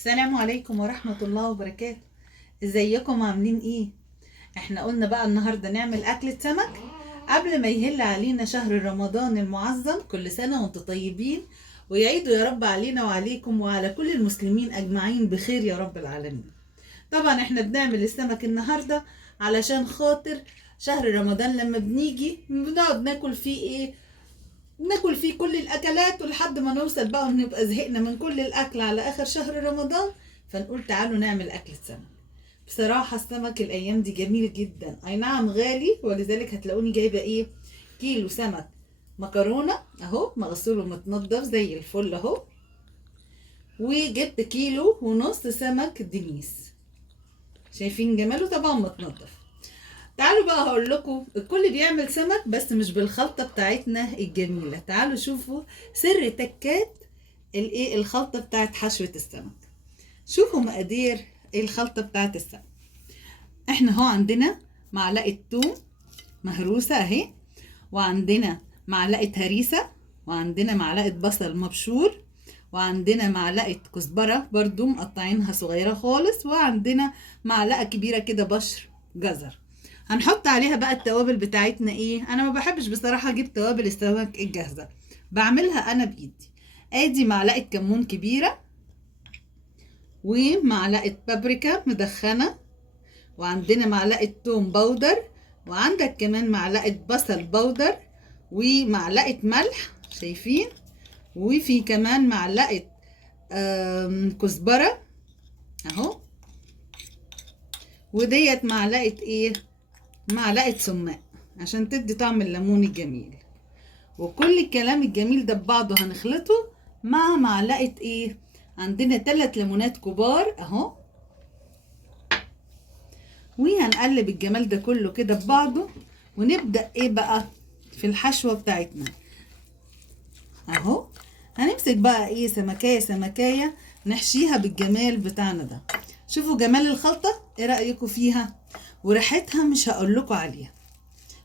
السلام عليكم ورحمة الله وبركاته. ازيكم عاملين ايه؟ احنا قلنا بقى النهاردة نعمل أكلة سمك قبل ما يهل علينا شهر رمضان المعظم. كل سنة وانتم طيبين، ويعيدوا يا رب علينا وعليكم وعلى كل المسلمين أجمعين بخير يا رب العالمين. طبعا احنا بنعمل السمك النهاردة علشان خاطر شهر رمضان لما بنيجي بنقعد ناكل فيه ايه؟ ناكل فيه كل الاكلات ولحد ما نوصل بقى ونبقى زهقنا من كل الاكل على اخر شهر رمضان، فنقول تعالوا نعمل اكلة سمك. بصراحة السمك الايام دي جميل جدا، اي نعم غالي، ولذلك هتلاقوني جايبة ايه، كيلو سمك مكرونة اهو مغسول ومتنضف زي الفل اهو، وجبت كيلو ونص سمك دنيس. شايفين جماله؟ طبعا متنضف. تعالوا بقى هقول لكم الكل بيعمل سمك بس مش بالخلطة بتاعتنا الجميلة. تعالوا شوفوا سر تكات الايه الخلطة بتاعت حشوة السمك. شوفوا مقادير الخلطة بتاعت السمك. احنا هو عندنا معلقة توم مهروسة اهي، وعندنا معلقة هريسة، وعندنا معلقة بصل مبشور، وعندنا معلقة كزبرة برضو مقطعينها صغيرة خالص، وعندنا معلقة كبيرة كده بشر جزر. هنحط عليها بقى التوابل بتاعتنا ايه. انا ما بحبش بصراحة اجيب توابل السمك الجاهزة، بعملها انا بايدي. ادي معلقة كمون كبيرة، ومعلقة بابريكا مدخنة، وعندنا معلقة توم بودر، وعندك كمان معلقة بصل بودر، ومعلقة ملح شايفين، وفي كمان معلقة كزبرة اهو، وديت معلقة ايه، معلقة سماق عشان تدي طعم الليمون الجميل. وكل الكلام الجميل ده ببعضه هنخلطه مع معلقة ايه، عندنا 3 ليمونات كبار اهو، وهنقلب الجمال ده كله كده ببعضه، ونبدأ ايه بقى في الحشوة بتاعتنا اهو. هنمسك بقى ايه سمكاية سمكاية نحشيها بالجمال بتاعنا ده. شوفوا جمال الخلطة، ايه رأيكم فيها؟ وريحتها مش هقول لكم عليها،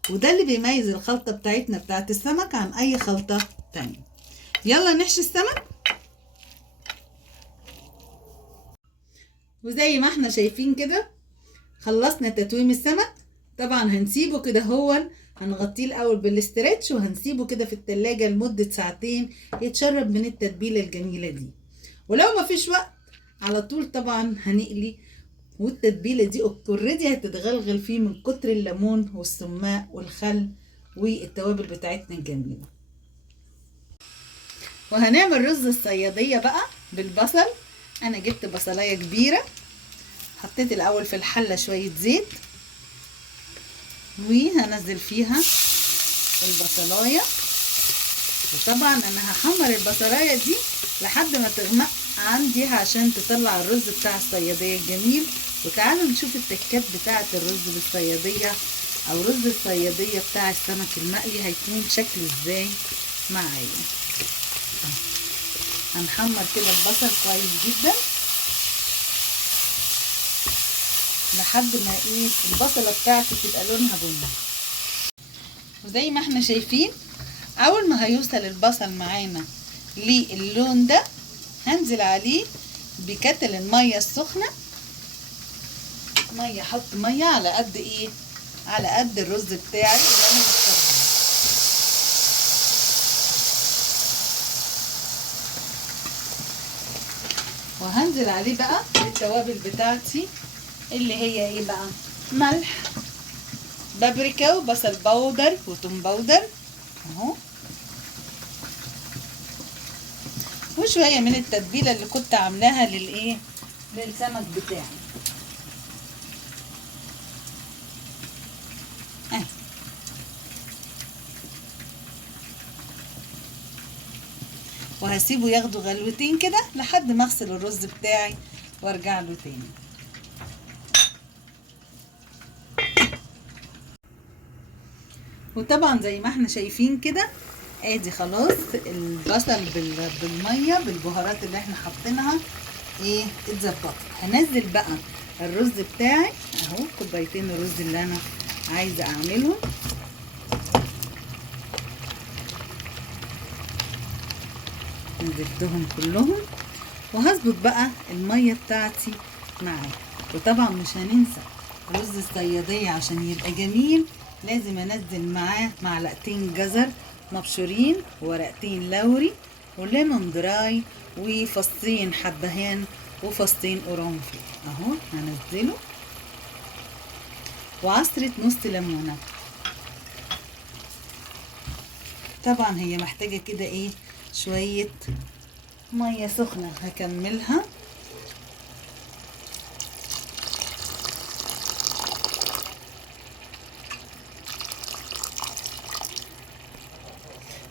وده اللي بيميز الخلطة بتاعتنا بتاعت السمك عن اي خلطة تانية. يلا نحشي السمك. وزي ما احنا شايفين كده خلصنا تتويم السمك. طبعا هنسيبه كده، هو هنغطيه الاول بالاسترتش وهنسيبه كده في التلاجة لمدة ساعتين يتشرب من التتبيلة الجميلة دي. ولو ما فيش وقت على طول طبعا هنقلي، والتتبيلة دي اوريدي هتتغلغل فيه من كتر الليمون والسماق والخل والتوابل بتاعتنا الجميلة. وهنعمل رز الصيادية بقى بالبصل. انا جبت بصلاية كبيرة، حطيت الاول في الحلة شوية زيت، وهنزل فيها البصلاية، وطبعا انا هحمر البصلاية دي لحد ما تغمق عندي عشان تطلع الرز بتاع الصيادية الجميل. وتعالوا نشوف التكات بتاعة الرز بالصيادية او رز الصيادية بتاع السمك المقلي هيكون شكله ازاي معايا. هنحمر كده البصل كويس جدا لحد ما ايه البصلة بتاعتي تبقى لونها بني. وزي ما احنا شايفين اول ما هيوصل البصل معانا للون ده هنزل عليه بكتل المية السخنة. مية، احط مية على قد ايه، على قد الرز بتاعي اللي انا مستخدمه. وهنزل عليه بقى التوابل بتاعتي اللي هي ايه بقى، ملح، بابريكا، وبصل بودر، وتوم بودر اهو، وشويه من التتبيله اللي كنت عاملاها للايه، للسمك بتاعي اهي. وهسيبه ياخدوا غلوتين كده لحد ما اغسل الرز بتاعي وارجع له تاني. وطبعا زي ما احنا شايفين كده ادي خلاص البصل بالميه بالبهارات اللي احنا حاطينها ايه اتظبطت. هنزل بقى الرز بتاعي اهو، كوبايتين الرز اللي انا عايزه اعملهم. نزلتهم كلهم وهظبط بقى المية بتاعتي معاه. وطبعا مش هننسى رز الصيادية عشان يبقى جميل، لازم انزل معاه معلقتين جزر مبشورين وورقتين لوري وليمون دراي وفصين حبهان وفصين قرنفل اهو هنزله، وعصرة نص ليمونة. طبعا هي محتاجة كده ايه شوية مية سخنة هكملها.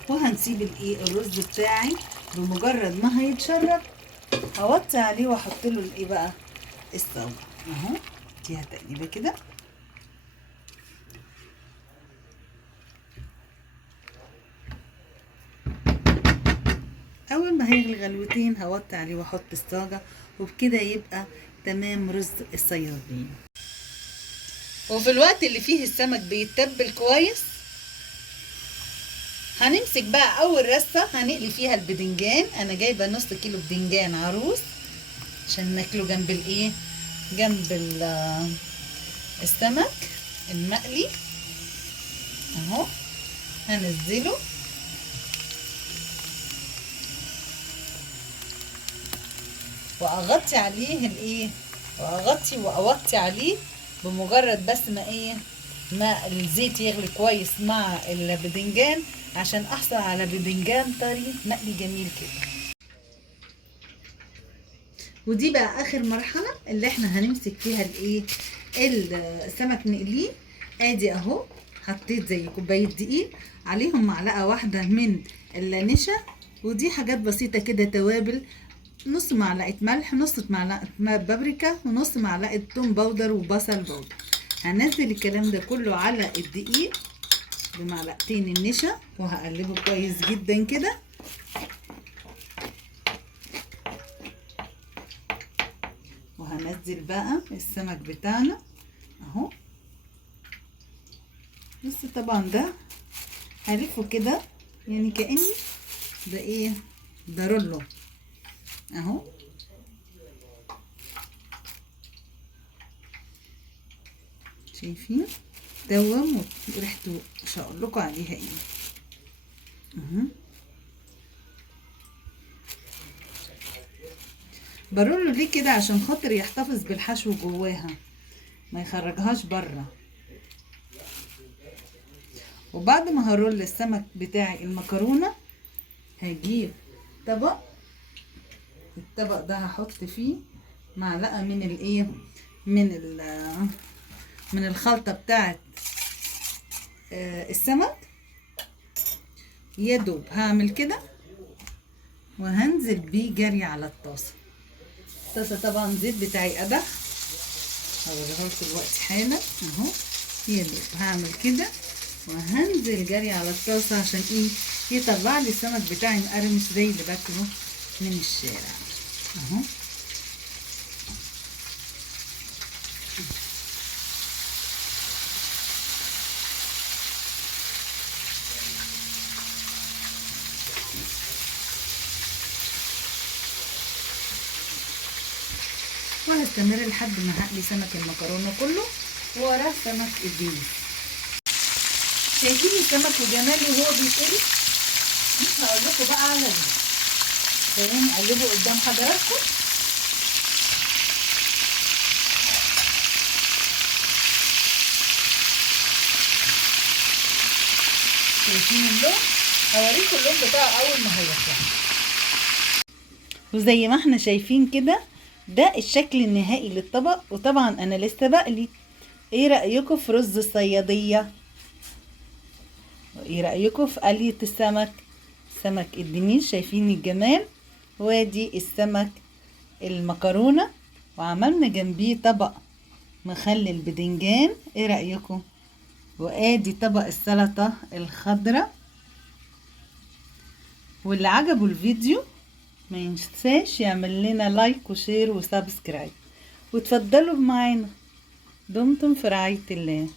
وهنسيب الايه الرز بتاعي بمجرد ما هيتشرب هوطي عليه واحط له الايه بقى الصوص اهو. اديها تقليبه كده. اول ما هيغلي غلوتين هوطي عليه واحط الصاجه، وبكده يبقى تمام رز الصيادين. وفي الوقت اللي فيه السمك بيتبل كويس هنمسك بقى اول رصه هنقلي فيها البدنجان. انا جايبه نص كيلو بدنجان عروس عشان ناكله جنب الايه جنب السمك المقلي اهو. هنزله واغطي عليه الايه واوطي عليه بمجرد بس ما ايه ما الزيت يغلي كويس مع البدنجان عشان احصل على بدنجان طري مقلي جميل كده. ودي بقى اخر مرحله اللي احنا هنمسك فيها الايه السمك نقليه. ادي اهو حطيت زي كوبايه دقيق عليهم معلقه واحده من النشا، ودي حاجات بسيطه كده توابل، نص معلقه ملح، نص معلقه بابريكا، ونص معلقه توم باودر وبصل باودر. هنزل الكلام ده كله على الدقيق بمعلقتين النشا وهقلبه كويس جدا كده. وهنزل بقى السمك بتاعنا اهو. بس طبعا ده هلفه كده يعني كأني ده ايه ده رولو اهو. شايفين دوم وريحته مش هقول لكم عليها ايه اهو. برول ليه كده عشان خاطر يحتفظ بالحشو جواها ما يخرجهاش بره. وبعد ما هرول السمك بتاعي المكرونه هجيب طبق، الطبق ده هحط فيه معلقه من الايه من الخلطه بتاعت السمك. يا دوب هعمل كده وهنزل بيه جري على الطاسه. الطاسه طبعا زيت بتاعي قدح هوريها لكم دلوقتي حالا اهو. يا دوب هعمل كده وهنزل جري على الطاسه عشان ايه يطلع لي السمك بتاعي مقرمش زي اللي باكله من الشارع اهو. وهستمر لحد ما هقلي سمك المكرونه كله ووراه سمك الدنيا. شايفين السمك وجماله وهو بيتقلي؟ مش هقول لكم بقى على خليني اقلبه قدام حضراتكم. شايفين اللون؟ هوريكم اللون بتاعه اول ما هيطلع. وزي ما احنا شايفين كده ده الشكل النهائي للطبق. وطبعا انا لسه بقلي. ايه رأيكم في رز الصيادية؟ وايه رأيكم في قلية السمك سمك الدنيس؟ شايفين الجمال. وادي السمك المكرونة وعملنا جنبيه طبق مخلل بدنجان. ايه رأيكم؟ وادي طبق السلطة الخضراء. واللي عجبه الفيديو ما ينساش يعمل لنا لايك وشير وسبسكرايب، وتفضلوا معانا. دمتم في رعاية الله.